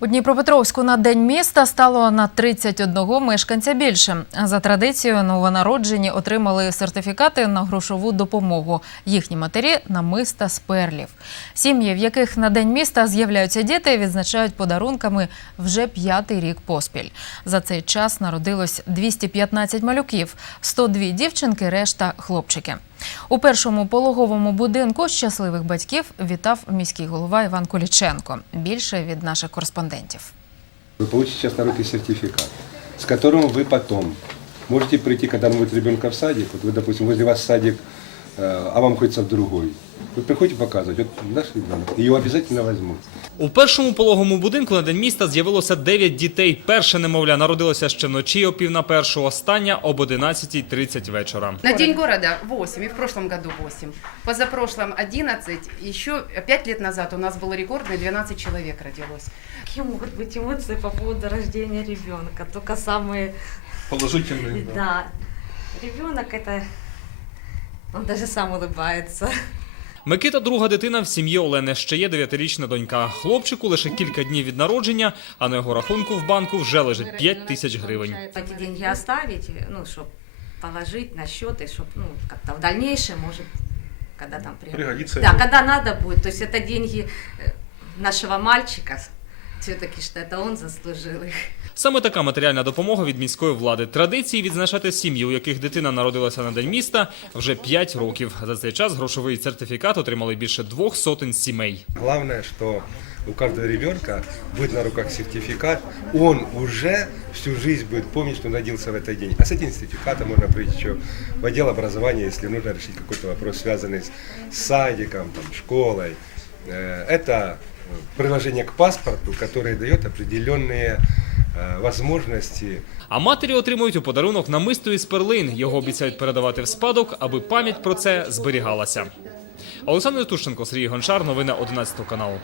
У Дніпропетровську на день міста стало на 31 мешканця більше. За традицією, новонароджені отримали сертифікати на грошову допомогу. Їхні матері намиста з перлів. Сім'ї, в яких на день міста з'являються діти, відзначають подарунками вже п'ятий рік поспіль. За цей час народилось 215 малюків, 102 дівчинки, решта хлопчики. У першому пологовому будинку щасливих батьків вітав міський голова Іван Коліченко. Більше від наших кореспондентів. Вы получите сейчас на руки сертификат, с которым вы потом можете прийти, когда будет ребенка в садик, вот вы, допустим, возле вас садик, э, а вам хочется в другой. Вы приходите показывать, вот наш ребенок, и его обязательно возьмут. У першому пологому будинку на день міста з'явилося 9 дітей. Перше немовля народилося ще вночі о пів на першу, остання об 11.30 вечора. На День города 8, и в прошлом году 8. Позапрошлом 11, еще 5 лет назад у нас было рекордно, 12 человек родилось. Какие могут быть эмоции по поводу рождения ребенка? Только самые... Положительные. Да. Ребенок это... Он даже сам улыбается. Микита друга дитина в сім'ї Олени. Ще є дев'ятирічна донька. Хлопчику лише кілька днів від народження, а на його рахунку в банку вже лежить 5 тисяч гривень. Эти деньги оставить, ну, чтобы положить на счет, и чтобы, ну, как-то в дальнейшем, может, когда там... при- Пригодится Да, ему. когда надо будет. То есть это деньги э, нашего мальчика. Все-таки, что это он заслужил их. Саме така матеріальна допомога від міської влади. Традиції відзначати сім'ї, у яких дитина народилася на день міста, вже 5 років. За цей час грошовий сертифікат отримали більше двох сотень сімей. Главное, что у каждого ребенка будет на руках сертификат, он уже всю жизнь будет помнить, что он родился в этот день. А с этим сертификатом можно прийти еще в отдел образования, если нужно решить какой-то вопрос, связанный с садиком, там, школой. Э, Это приложение к паспорту, которое дает определенные э, возможности А матері отримують у подарунок намисто із перлин. Його обіцяють передавати в спадок, аби пам'ять про це зберігалася. Олександр Тушенко, Сергій Гончар, новини 11 каналу.